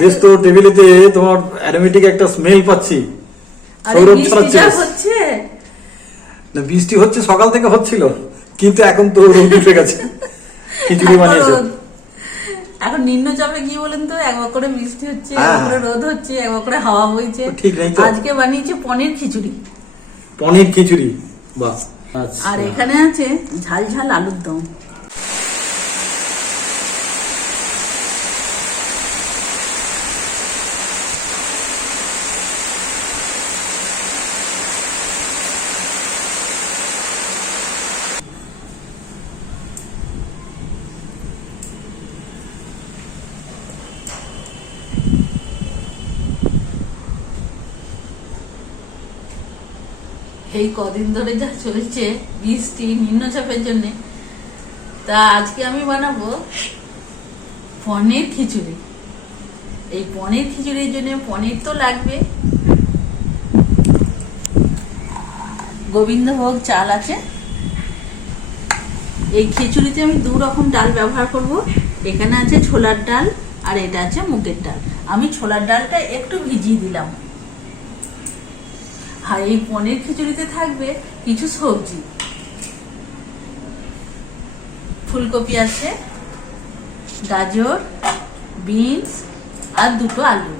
বেশ তো টেবিলেতে তোমার অ্যারোমেটিক একটা স্মেল পাচ্ছি। সৌরভ হচ্ছে। না বৃষ্টি হচ্ছে সকাল থেকে হচ্ছিল কিন্তু এখন তো রোদ উঠে গেছে। খিচুড়ি বানিয়েছে। এখন নিম্নচাপে কি বলেন তো একবার করে বৃষ্টি হচ্ছে একবার করে হ্যাঁ। রোদ হচ্ছে একবার করে হাওয়া বইছে। ঠিক নেই তো। আজকে বানিয়েছে পনির খিচুড়ি। পনির খিচুড়ি বাহ। আচ্ছা। আর এখানে আছে ঝাল ঝাল আলুর দম। এই কদিন ধরে যা চলছে, বৃষ্টি, নিম্নচাপের জন্য। তা আজকে আমি বানাবো পনির খিচুড়ি। এই পনির খিচুড়ির জন্য পনির তো লাগবে। গোবিন্দভোগ চাল আছে। এই খিচুড়িতে আমি দু রকম ডাল ব্যবহার করব। এখানে আছে ছোলার ডাল আর এটা আছে মুগের ডাল। আমি ছোলার ডালটা একটু ভিজিয়ে দিলাম। আর এই পনির খিচুড়িতে থাকবে কিছু সবজি। ফুলকপি আছে, গাজর, বিনস আর দুটো আলু।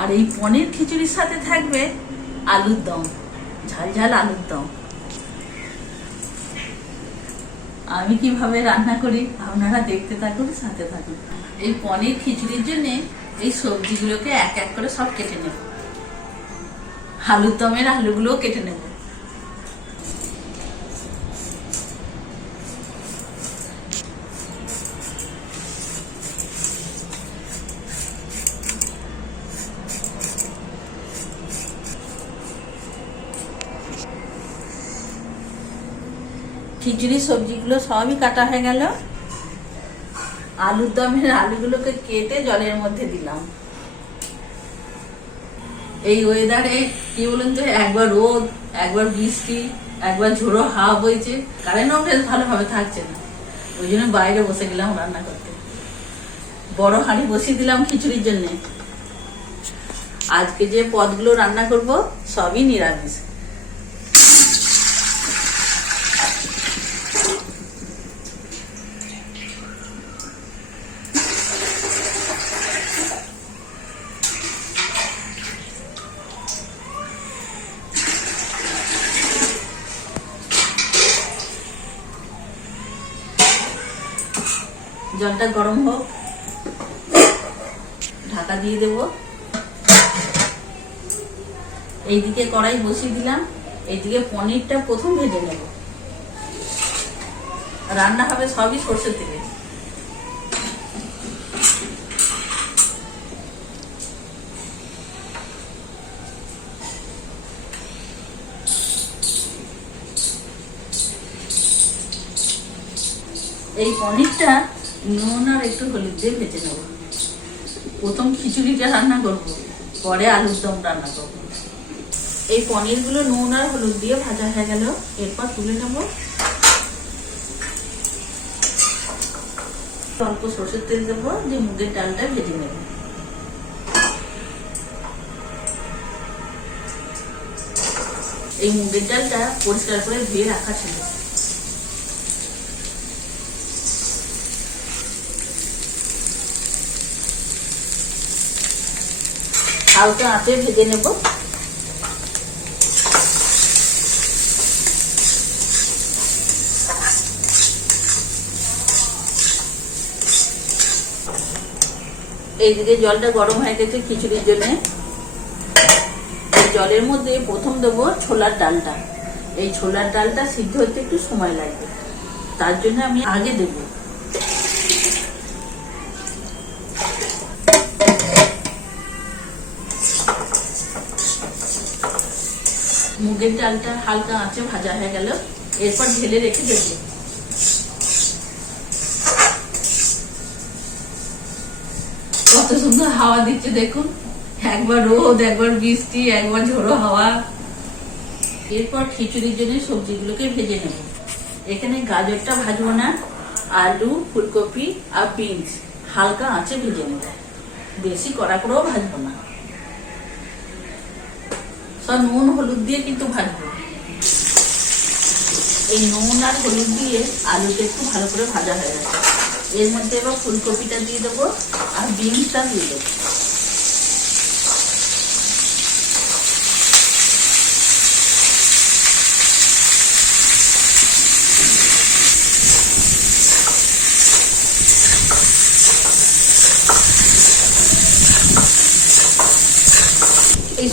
আর এই পনির খিচুড়ির সাথে থাকবে আলুর দম, ঝাল ঝাল আলুর দম। আমি কীভাবে রান্না করি আপনারা দেখতে থাকুন, সাথে থাকুন। এই পনির খিচুড়ির জন্য এই সবজিগুলোকে এক এক করে সব কেটে নেব। আলুর দমের আলুগুলোও কেটে নেব। খিচুড়ি সবজিগুলো সবই কাটা হয়ে গেল। আলুর দমের আলুগুলোকে কেটে জলের মধ্যে দিলাম। এই ওয়েদারে কি বলুন তো, একবার রোদ, একবার বৃষ্টি, একবার ঝোড়ো হাওয়া বইছে কারেন্টও বেশ ভালোভাবে থাকছে না। ওই জন্য বাইরে বসে গেলাম রান্না করতে। বড় হাঁড়ি বসিয়ে দিলাম খিচুড়ির জন্যে। আজকে যে পদগুলো রান্না করব, সবই নিরামিষ। জলটা গরম হোক। ঢাকা দিয়ে দেব। এইদিকে কড়াই বসিয়ে দিলাম। এইদিকে পনিরটা প্রথম ভেজে নেব। রান্না হবে সবই সর্ষের তেলে। এই পনিরটা নুন আর একটু হলুদ দিয়ে ভেজে নেব। প্রথম খিচুড়িটা রান্না করব, পরে আলুর দম রান্না করব। এই পনিরগুলো নুন আর হলুদ দিয়ে ভাজা হয়ে গেল, এরপর তুলে নেব। অল্প সর্ষের তেল দেবো যে মুগের ডালটা ভেজে নেব। এই মুগের ডালটা পরিষ্কার করে ধুয়ে রাখা ছিল। হালকা আঁচে ভেজে নেব। এইদিকে জলটা গরম হয়ে গেছে খিচুড়ির জন্য। জলের মধ্যে প্রথম দেবো ছোলার ডালটা। এই ছোলার ডালটা সিদ্ধ হতে একটু সময় লাগবে। তার জন্য আমি আগে দেবো। মুগের ডালটা হালকা আঁচে ভাজা হয়ে গেল। এরপর ঢেলে রেখে দেব। কত সুন্দর হাওয়া দিচ্ছে দেখুন। একবার রোদ, একবার বৃষ্টি, একবার ঝোড়ো হাওয়া। এরপর খিচুড়ির জন্য সবজিগুলোকে ভেজে নেব। এখানে গাজরটা ভাজবো না, আলু, ফুলকপি আর বিনস হালকা আঁচে ভেজে নেব। বেশি কড়া করেও ভাজবো না। সব নুন, হলুদ দিয়ে কিন্তু ভাজবো। এই নুন আর হলুদ দিয়ে আলুটা একটু ভালো করে ভাজা হয়ে গেছে। এর মধ্যে এবার ফুলকপিটা দিয়ে দেবো আর বিনসটা দিয়ে দেবো।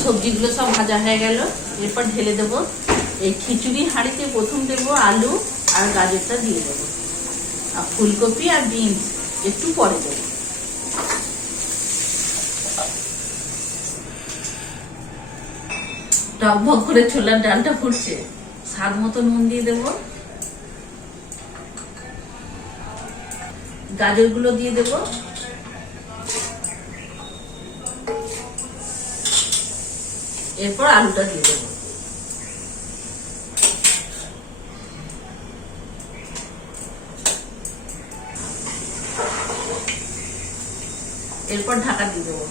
সবজিগুলো সব ভাজা হয়ে গেল। এরপর ঢেলে দেবো। এই খিচুড়ি হাঁড়িতে প্রথম দেবো আলু আর গাজরটা দিয়ে দেবো। আর ফুলকপি আর বিনস একটু পরে দেবো। টকভক করে ছোলার ডালটা ফুটছে। স্বাদ মতো নুন দিয়ে দেবো। গাজরগুলো দিয়ে দেবো। এরপর আলুটা দিয়ে দেবো। এরপর ঢাকা দিয়ে দেবো।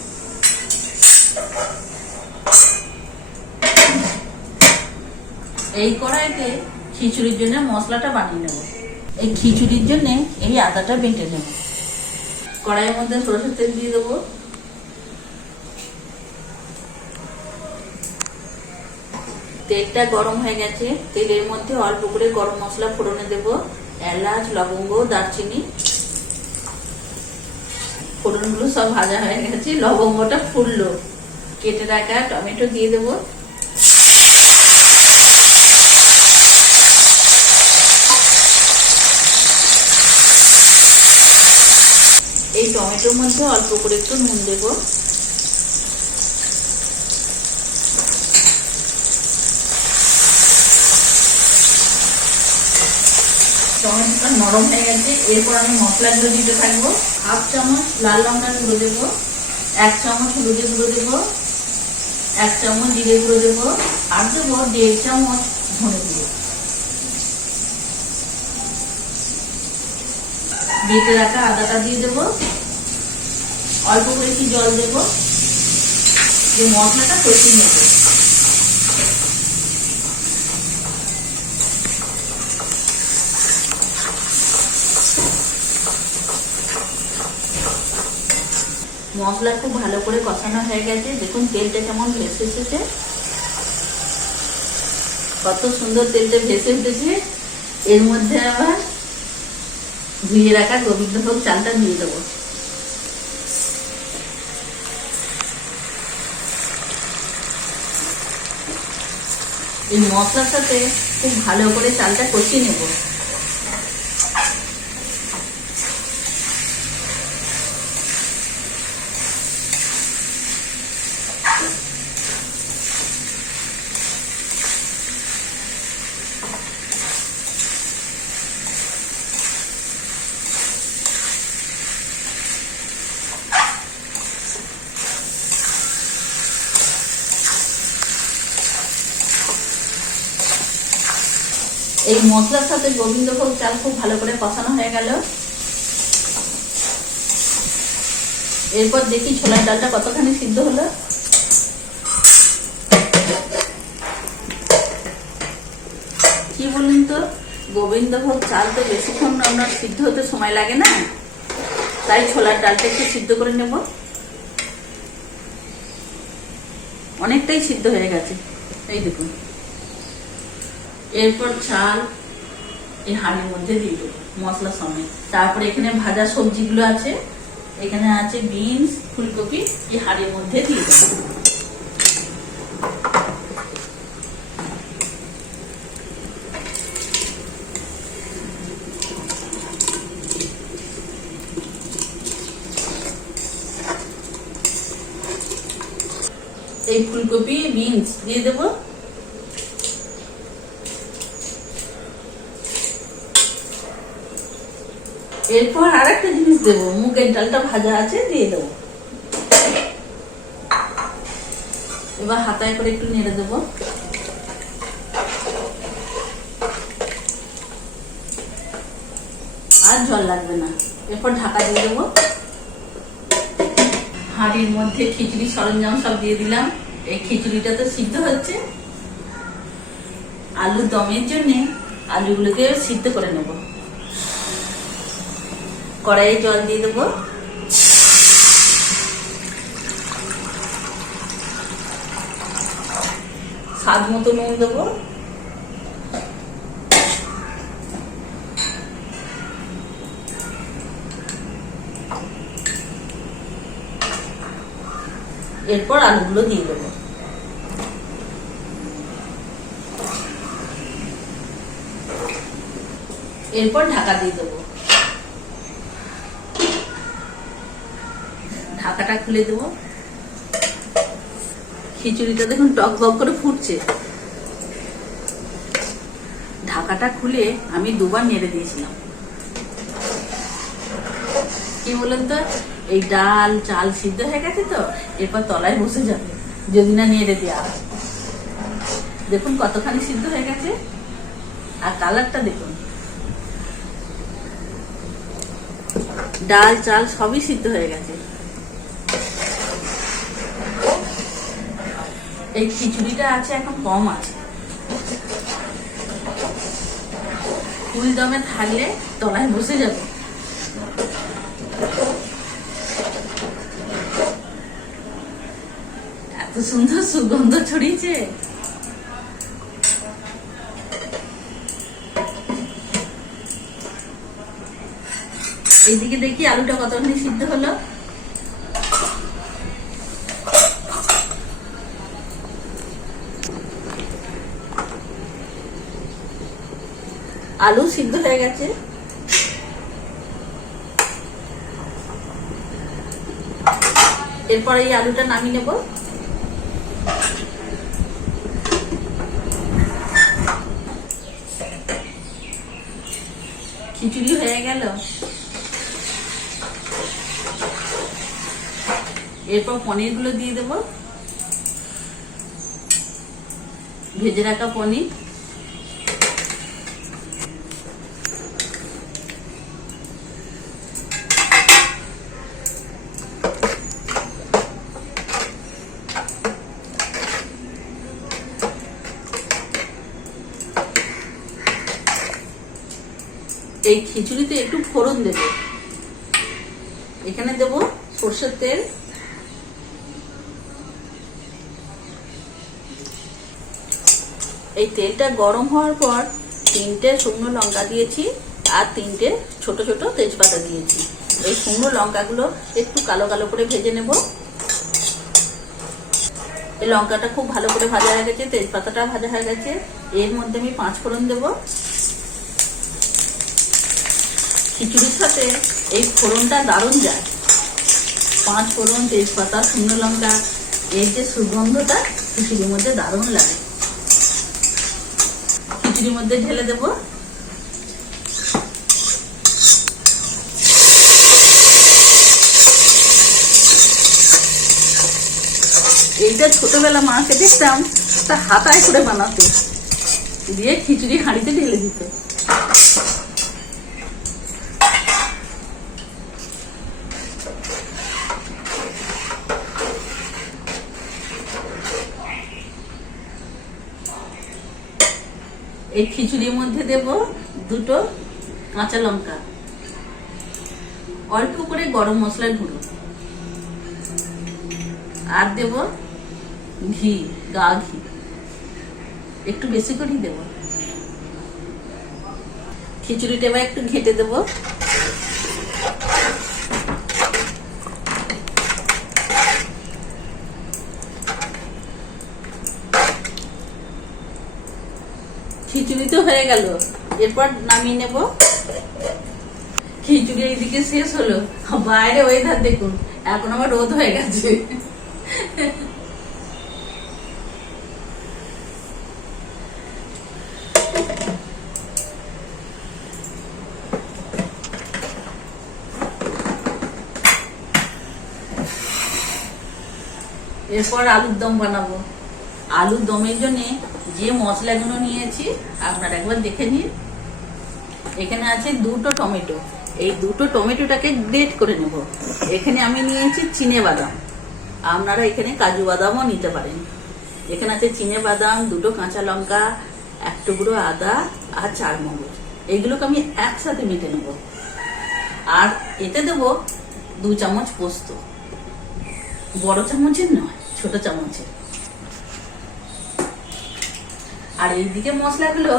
এই কড়াইতে খিচুড়ির জন্য মশলাটা বানিয়ে নেব। এই খিচুড়ির জন্য এই আদাটা বেটে নেব। কড়াইয়ের মধ্যে সরষের তেল দিয়ে দেবো। তেলটা গরম হয়ে গেছে। তেলের মধ্যে অল্প করে গরম মশলা ফোড়নে দেব। এলাচ, লবঙ্গ, দারচিনি। ফোড়নগুলো সব ভাজা হয়ে গেছে। লবঙ্গটা ফুললো। কেটে রাখা টমেটো দিয়ে দেবো। এই টমেটোর মধ্যে অল্প করে একটু নুন দেবো টমেটোটা নরম হয়ে গেছে। এরপর আমি মশলা মশলাগুলো দিতে থাকব। হাফ চামচ লাল লঙ্কার গুঁড়ো দেবো। এক চামচ হলুদের গুঁড়ো দেবো। এক চামচ জিরে গুঁড়ো দেবো। আর দেবো দেড় চামচ ধনে গুঁড়ো। বেটে রাখা আদাটা দিয়ে দেবো। অল্প করে একটু জল দেবো। যে মশলাটা কষিয়ে নেব মশলা খুব ভালো করে কষানো হয়ে গেছে। দেখুন, তেলটা কেমন ভেসে এসেছে। কত সুন্দর তেলটা ভেসে উঠেছে। এর মধ্যে আবার ধুয়ে রাখা গোবিন্দভোগ চালটা দিয়ে দেবো। এই মশলার সাথে খুব ভালো করে চালটা কষিয়ে নেব এই মশলার সাথে গোবিন্দভোগ চাল খুব ভালো করে কষানো হয়ে গেল। এরপর দেখি ছোলার ডালটা কতখানি সিদ্ধ হলো। কি বলুন তো? গোবিন্দভোগ চাল তো বেশিক্ষণ আপনার সিদ্ধ হতে সময় লাগে না। তাই ছোলার ডালটা একটু সিদ্ধ করে নেব। অনেকটাই সিদ্ধ হয়ে গেছে। এই দেখুন। এরপর চাল এই হাঁড়ির মধ্যে দিয়ে দেবো মশলা সমেত। তারপরে এখানে ভাজা সবজিগুলো আছে। এখানে আছে বিনস, ফুলকপি, এই হাঁড়ির মধ্যে দিয়ে দেবো। এই ফুলকপি, বিনস দিয়ে দেবো। এরপর আর একটা জিনিস দেবো। মুগের ডালটা ভাজা আছে, দিয়ে দেবো। এবার হাতায় করে একটু নেড়ে দেবো। আর জল লাগবে না। এরপর ঢাকা দিয়ে দেবো। হাঁড়ির মধ্যে খিচুড়ি সরঞ্জাম সব দিয়ে দিলাম। এই খিচুড়িটা তো সিদ্ধ হচ্ছে। আলু দমের জন্যে আলুগুলোকে সিদ্ধ করে নেব। কড়াইয়ে জল দিয়ে দেবো। স্বাদ মতো নুন দেবো। এরপর আলুগুলো দিয়ে দেবো। এরপর ঢাকা দিয়ে দেবো। ঢাকাটা খুলে দেবো। খিচুড়িটা দেখুন টক বক করে ফুটছে। ঢাকাটা খুলে আমি দুবার নেড়ে দিয়েছিলাম। কি বলেন তো? এই ডাল, চাল সিদ্ধ হয়ে গেছে তো, এরপর তলায় বসে যাবে। যদি না নেড়ে দেওয়া। দেখুন কতখানি সিদ্ধ হয়ে গেছে। আর কালারটা দেখুন। ডাল, চাল সবই সিদ্ধ হয়ে গেছে। এই খিচুড়িটা আছে এখন কম আছে। ফুল দমে থাকলে তলায় বসে যাবে। এত সুন্দর সুগন্ধ ছড়িয়েছে। এইদিকে দেখি আলুটা কতখানি সিদ্ধ হলো। আলু সিদ্ধ হয়ে গেছে। এরপর এই আলুটা নামিয়ে নেব। খিচুড়ি হয়ে গেল। এরপর পনিরগুলো দিয়ে দেব। ভেজে রাখা পনির। এই খিচুড়িতে একটু ফোড়ন দেব। এখানে দেব সর্ষের তেল। এই তেলটা গরম হওয়ার পর তিনটে শুকনো লঙ্কা দিয়েছি আর তিনটে ছোট ছোট তেজপাতা দিয়েছি। এই শুকনো লঙ্কাগুলো একটু কালো কালো করে ভেজে নেব। এই লঙ্কাটা খুব ভালো করে ভাজা হয়ে গেছে, তেজপাতাটা ভাজা হয়ে গেছে। এর মধ্যে আমি পাঁচ ফোড়ন দেবো। খিচুড়ির সাথে এই ফোড়নটা দারুণ যায়। পাঁচ ফোড়ন, তেজপাতা, শুকনো লঙ্কা এর যে সুগন্ধটা খিচুড়ির মধ্যে দারুণ লাগে। খিচুড়ির মধ্যে ঢেলে দেব। এইটা ছোটবেলা মাকে দেখতাম তা হাতায় করে বানাতো। দিয়ে খিচুড়ি হাঁড়িতে ঢেলে দিত। এই খিচুড়ির মধ্যে দেব দুটো কাঁচা লঙ্কা। অল্প করে গরম মশলার গুঁড়ো। আর দেব ঘি, গা ঘি। একটু বেশি করেই দেব। খিচুড়িটা এবার একটু ঘেটে দেব। খিচুড়ি হয়ে গেল। এরপর নামিয়ে নেব। খিচুড়ি এইদিকে শেষ হলো। বাইরে ওয়েদার দেখুন, এখন আমার রোদ হয়ে গেছে। এরপর আলুর দম বানাবো। আলুর দমের জন্য যে মশলাগুলো নিয়েছি, আপনারা একবার দেখে নিন। এখানে আছে দুটো টমেটো। এই দুটো টমেটোটাকে গ্রেট করে নেব। এখানে আমি নিয়েছি চিনে বাদাম। আপনারা এখানে কাজু বাদামও নিতে পারেন। এখানে আছে চিনে বাদাম, দুটো কাঁচা লঙ্কা, এক টুকরো আদা আর চার মগজ। এগুলোকে আমি একসাথে মেটে নেব। আর এতে দেব দু চামচ পোস্ত। বড় চামচের নয়, ছোট চামচের। আর এইদিকে মশলাগুলো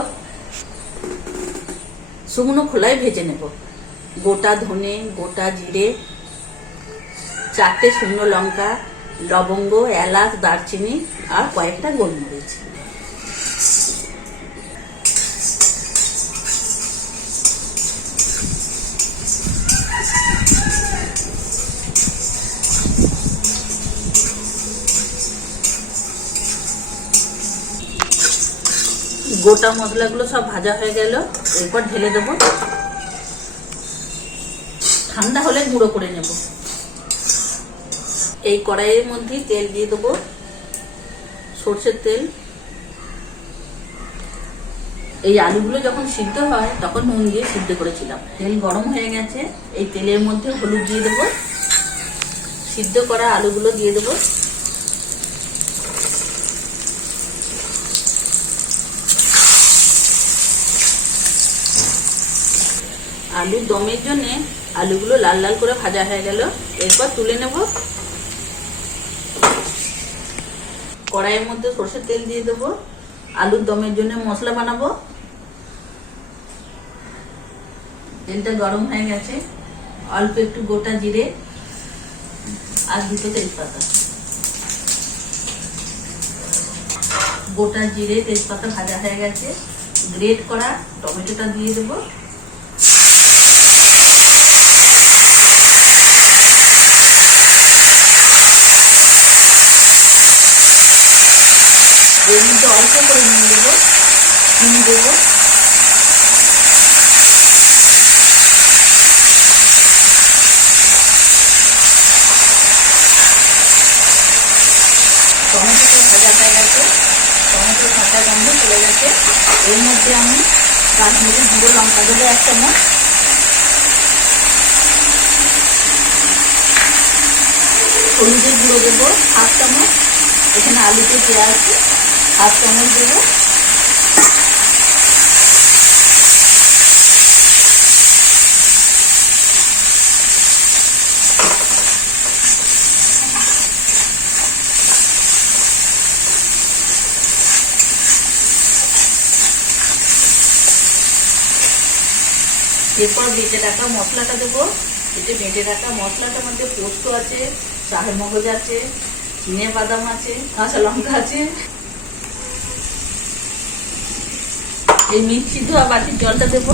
শুকনো খোলায় ভেজে নেব। গোটা ধনে, গোটা জিরে, চারটে শুকনো লঙ্কা, লবঙ্গ, এলাচ, দারচিনি আর কয়েকটা গোলমরিচ। গোটা মশলাগুলো সব ভাজা হয়ে গেল। এরপর ঢেলে দেবো। ঠান্ডা হলে গুঁড়ো করে নেব। এই কড়াইয়ের মধ্যে তেল দিয়ে দেবো। সর্ষের তেল। এই আলুগুলো যখন সিদ্ধ হয়, তখন নুন দিয়ে সিদ্ধ করেছিলাম। তেল গরম হয়ে গেছে। এই তেলের মধ্যে হলুদ দিয়ে দেবো। সিদ্ধ করা আলুগুলো দিয়ে দেবো। আলুর দমের জন্য আলুগুলো লাল লাল করে ভাজা হয়ে গেল। এরপর তুলে নেব। কড়াইয়ের মধ্যে সর্ষের তেল দিয়ে দেবো। আলুর দমের জন্য মশলা বানাবো। তেলটা গরম হয়ে গেছে। অল্প একটু গোটা জিরে আর দুটো তেজপাতা। গোটা জিরে তেজপাতা ভাজা হয়ে গেছে। গ্রেট করা টমেটোটা দিয়ে দেবো। এর মধ্যে অল্প করে নুন দেবো নুন দেবো টমেটোটা ভাজা হয়ে গেছে, টমেটো কাঁচা গন্ধ চলে গেছে। এর মধ্যে আমি কাশ্মীরি গুঁড়ো লঙ্কা দেবো এক চামচ। হলুদের গুঁড়ো দেবো হাফ চামচ। এখানে আলুতে দেওয়া আছে হাফ চামচ দেবো? এরপর বেটে রাখা মশলাটা দেবো। এতে বেটে রাখা মশলাটার মধ্যে পোস্ত আছে চাহের মগজ আছে, চিনে বাদাম আছে, কাঁচা লঙ্কা আছে। এই মিক্সি ধোয়া বাটির জলটা দেবো।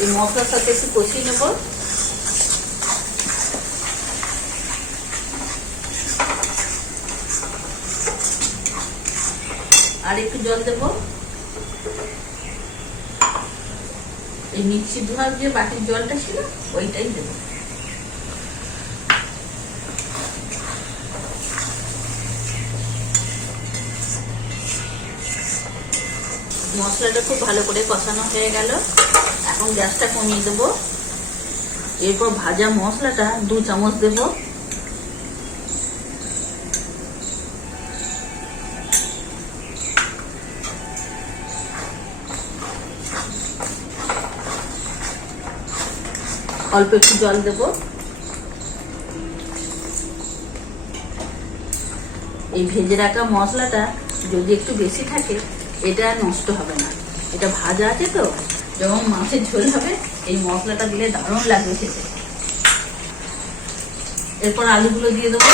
এই মশলার সাথে একটু কষিয়ে নেব। আর একটু জল দেবো। এই মিক্সি ধোয়ার যে বাটির জলটা ছিল, ওইটাই দেবো। মশলাটা খুব ভালো করে কষানো হয়ে গেল। এখন গ্যাসটা কমিয়ে দেবো। এরপর ভাজা মশলাটা দু চামচ দেবো। অল্প একটু জল দেব। এই ভেজে রাখা মশলাটা যদি একটু বেশি থাকে এটা নষ্ট হবে না। এটা ভাজা আছে তো, যখন মাছের ঝোল হবে, এই মশলাটা দিলে দারুণ লাগবে খেতে। এরপর আলুগুলো দিয়ে দেবো।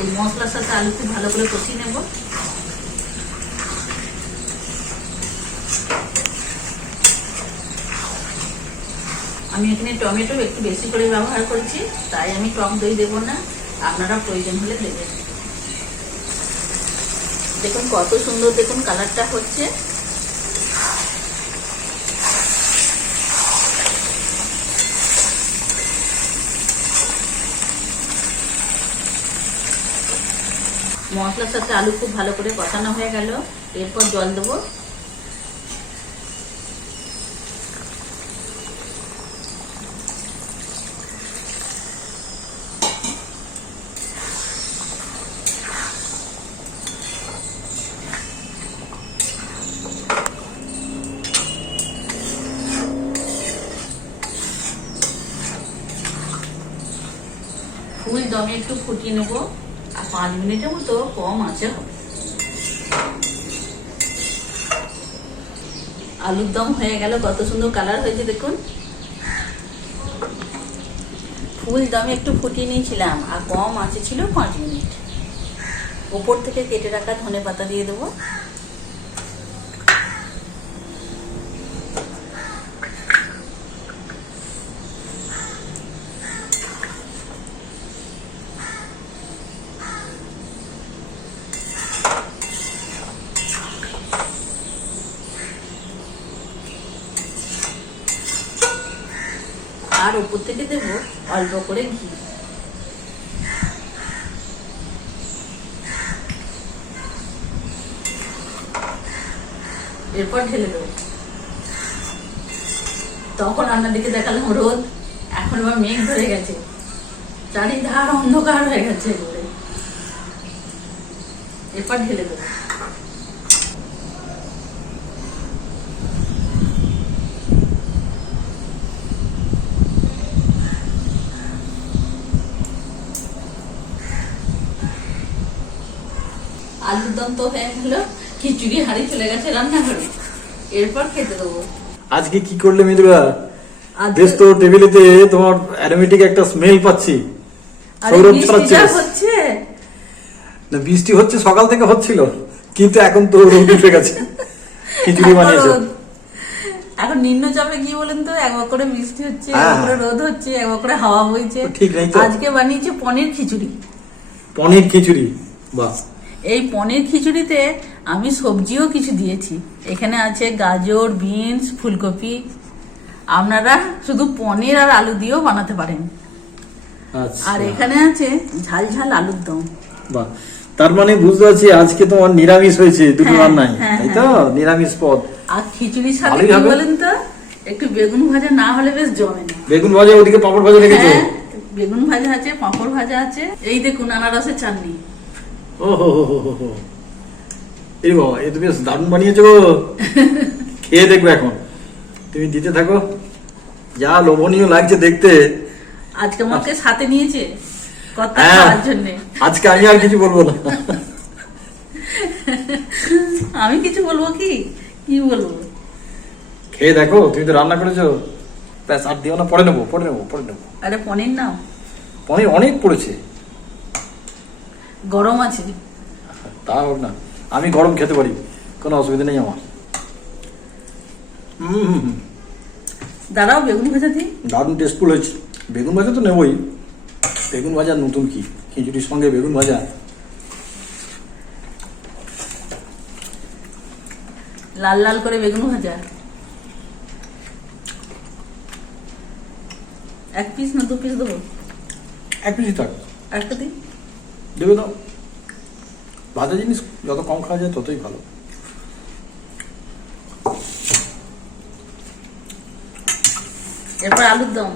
এই মশলার সাথে আলু খুব ভালো করে কষিয়ে নেব। আমি এখানে টমেটো একটু বেশি করে ব্যবহার করেছি, তাই আমি টক দই দেবো না। আপনারা প্রয়োজন হলে দেবেন। দেখুন কত সুন্দর, দেখুন কালারটা হচ্ছে। মশলার সাথে আলু খুব ভালো করে কষানো হয়ে গেল। এরপর জল দেবো ফুল দমে একটু ফুটিয়ে নেব। আর পাঁচ মিনিটের মতো কম আছে হবে। আলুর দম হয়ে গেল, কত সুন্দর কালার হয়েছে দেখুন। ফুল দমে একটু ফুটিয়ে নিয়েছিলাম, আর কম আছে ছিল পাঁচ মিনিট। ওপর থেকে কেটে রাখা ধনে পাতা দিয়ে দেবো আর ওপর থেকে দেবো অল্প করে ঘি এরপর ঢেলে দেবো। তখন আপনাদেরকে দেখালাম রোদ। এখন আবার মেঘ ধরে গেছে। চারিধার অন্ধকার হয়ে গেছে এবারে এরপর ঢেলে দেবো। আলুর দম তো হয়ে গেল। খিচুড়ি হাড়ি চলে গেছে রান্নাঘরে। এরপর খেতে দেবো। আজকে কি করলে মৃদুলা বেশ তো টেবিলেতে তোমার অ্যারোমেটিক একটা স্মেল পাচ্ছি। সৌরভ ছড়াচ্ছে। হচ্ছে। না বৃষ্টি হচ্ছে সকাল থেকে হচ্ছিল কিন্তু এখন তো রোদ উঠে গেছে। খিচুড়ি বানিয়েছে। এখন নিম্নচাপে বলেন তো একবার করে বৃষ্টি হচ্ছে হ্যাঁ, একবার করে হ্যাঁ। রোদ হচ্ছে একবার করে হাওয়া বইছে। ঠিক নেই তো। আজকে বানিয়েছে পনির খিচুড়ি। পনির খিচুড়ি বাহ। এই পনির খিচুড়িতে আমি সবজিও কিছু দিয়েছি। এখানে আছে গাজর বিনস ফুলকপি। আপনারা শুধু পনির আর আলু দিয়েও বানাতে পারেন। আচ্ছা। আর এখানে আছে ঝাল ঝাল আলুর দম। বাহ। তার মানে বুঝতে পারছি আজকে তোমার নিরামিষ হয়েছে দুটো হ্যাঁ, রান্নায় হ্যাঁ, তাই তো? নিরামিষ পদ। আর খিচুড়ির সাথে কি বলেন তো? একটু বেগুন ভাজা না হলে বেশ জমে না। বেগুন ভাজা ওদিকে পাপড় ভাজা রেখেছো হ্যাঁ, বেগুন ভাজা আছে পাঁপড় ভাজা আছে। এই দেখুন আনারসের চাটনি। ও হো হো হো হো। এই বাবা এ তো বেশ দারুণ বানিয়েছো খেয়ে দেখব এখন। তুমি দিতে থাকো। যা লোভনীয় লাগছে দেখতে। আজকে আমাকে সাথে নিয়েছে? কথা হ্যাঁ জন্য। আজকে আমি আর কিছু বলব না। আমি কিছু বলব কি? কি বলব? খেয়ে দেখো তুমি তো রান্না করেছ। ব্যাস আর দিও না পরে নেব পরে নেব পরে নেব। আরে পনির নাও। পনির অনেক পড়েছে। গরম আছে। তা হোক না। আমি গরম খেতে পারি। কোনো অসুবিধা নেই আমার। হুম দাঁড়াও বেগুন ভাজা দিই। দারুণ টেস্টফুল হয়েছে। বেগুন ভাজা তো নেবই। বেগুন ভাজা নতুন কি? খিচুড়ির সঙ্গে বেগুন ভাজা। লাল লাল করে বেগুন ভাজা। এক পিস না দু পিস দেবো? এক পিসই থাক। একটা দিই। দেবে দাও ভাজা জিনিস যত কম খাওয়া যায় ততই ভালো। এরপর আলুর দম।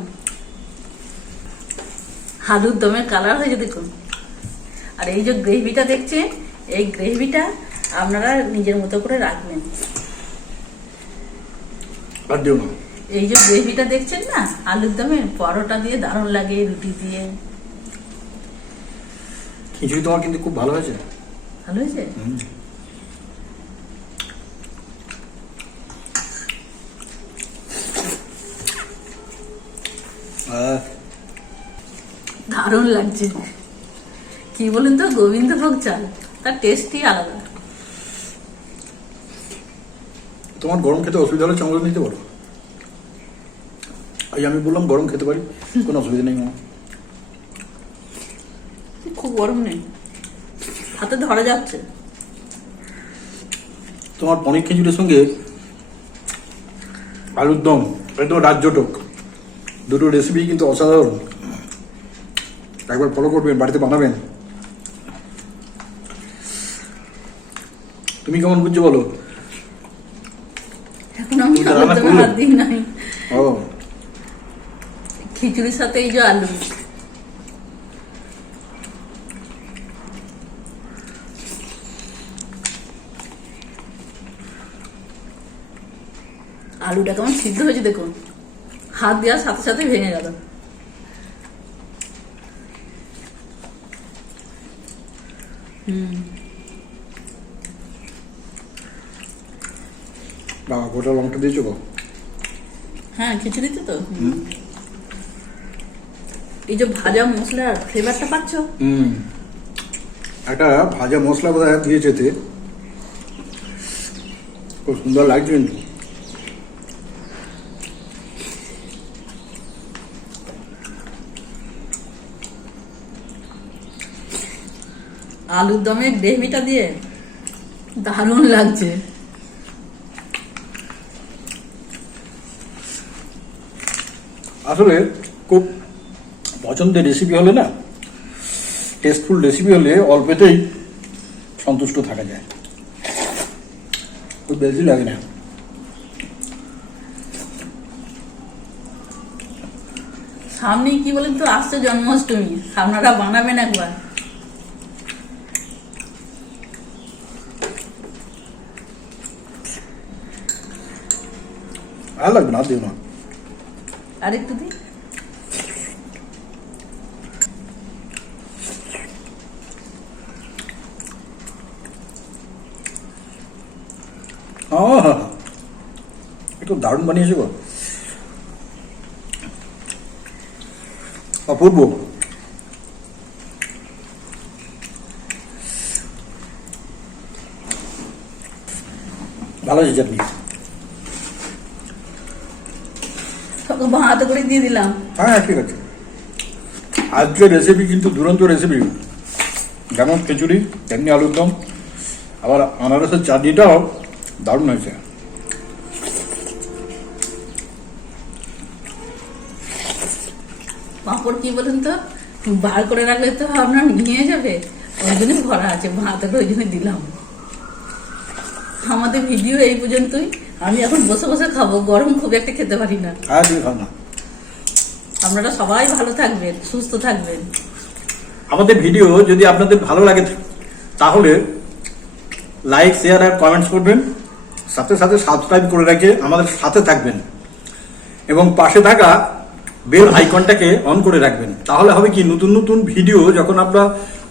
আলুর দমের কালার হয়েছে দেখুন। আর এই যে গ্রেভিটা দেখছেন এই গ্রেভিটা আপনারা নিজের মতো করে রাখবেন। এই যে গ্রেভিটা দেখছেন না আলুর দমের পরোটা দিয়ে দারুণ লাগে রুটি দিয়ে। খিচুড়ি তোমার কিন্তু খুব ভালো হয়েছে। ভালো হয়েছে? দারুণ লাগছে। কি বলেন তো গোবিন্দভোগ চাল তার টেস্টই আলাদা। তোমার গরম খেতে অসুবিধা হলে চামচ নিতে পারো। এই আমি বললাম গরম খেতে পারি কোনো অসুবিধা নেই আমার খুব গরম নেই। হাতে ধরা যাচ্ছে। তোমার পনির খিচুড়ির সঙ্গে আলুর দম একদম রাজ্যটক দুটো রেসিপি কিন্তু অসাধারণ। একবার ফলো করবেন বাড়িতে বানাবেন। তুমি কেমন বুঝছ বলো? এখন আমি? হাত দিই নাই। ও। খিচুড়ির সাথে এই যে আলু। আলুটা কেমন সিদ্ধ হয়েছে দেখুন। হাত দেওয়ার সাথে সাথে ভেঙে গেল। হুম। বাবা গোটা লঙ্কা দিয়েছ গো? হ্যাঁ খিচুড়িতে তো। এই যে ভাজা মশলার ফ্লেভারটা পাচ্ছ? হুম। একটা ভাজা মশলা বোধহয় দিয়েছে খুব সুন্দর লাগছে কিন্তু। আলুর দমে গ্রেভিটা দিয়ে দারুণ লাগছে। আসলে খুব পছন্দের রেসিপি হলে না টেস্টফুল রেসিপি হলে অল্পেতেই সন্তুষ্ট থাকা যায়। খুব বেশি লাগে না। সামনে কি বলেন তো আসছে জন্মাষ্টমী আপনারা বানাবেন একবার। আর লাগবে না আর দিও না। আর একটু দিই। একটু দারুণ বানিয়েছে গো। অপূর্ব। ভালো আছে চাটনি। ভাত করে দিয়ে দিলাম। হ্যাঁ ঠিক আছে। আজকে রেসিপি কিন্তু দুরন্ত রেসিপি যেমন খিচুড়ি তেমনি আলুর দম। আবার আনারসের চাটনিটাও দারুণ হয়েছে। পাঁপড় কি বলেন তো? বার করে রাখলে তো আপনার নিয়ে যাবে। ওই জন্য ভরা আছে ভাত ওই জন্য দিলাম। আমাদের ভিডিও এই পর্যন্তই। আমি এখন বসে বসে খাব গরম খুব একটা খেতে পারি না। হ্যাঁ তুমি খাও না। আপনারা সবাই ভালো থাকবেন সুস্থ থাকবেন। আমাদের ভিডিও যদি আপনাদের ভালো লাগে তাহলে লাইক শেয়ার আর কমেন্টস করবেন। সাথে সাথে সাবস্ক্রাইব করে রেখে আমাদের সাথে থাকবেন। এবং পাশে থাকা বেল আইকনটাকে অন করে রাখবেন। তাহলে হবে কি নতুন নতুন ভিডিও যখন আমরা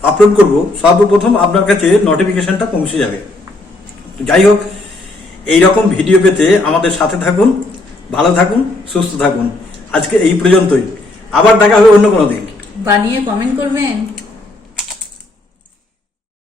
আপলোড করব সর্বপ্রথম আপনার কাছে নোটিফিকেশনটা পৌঁছে যাবে। যাই হোক এই রকম ভিডিও পেতে আমাদের সাথে থাকুন, ভালো থাকুন, সুস্থ থাকুন। আজকে এই পর্যন্তই। আবার দেখা হবে অন্য কোনো দিন। বানিয়ে কমেন্ট করবেন।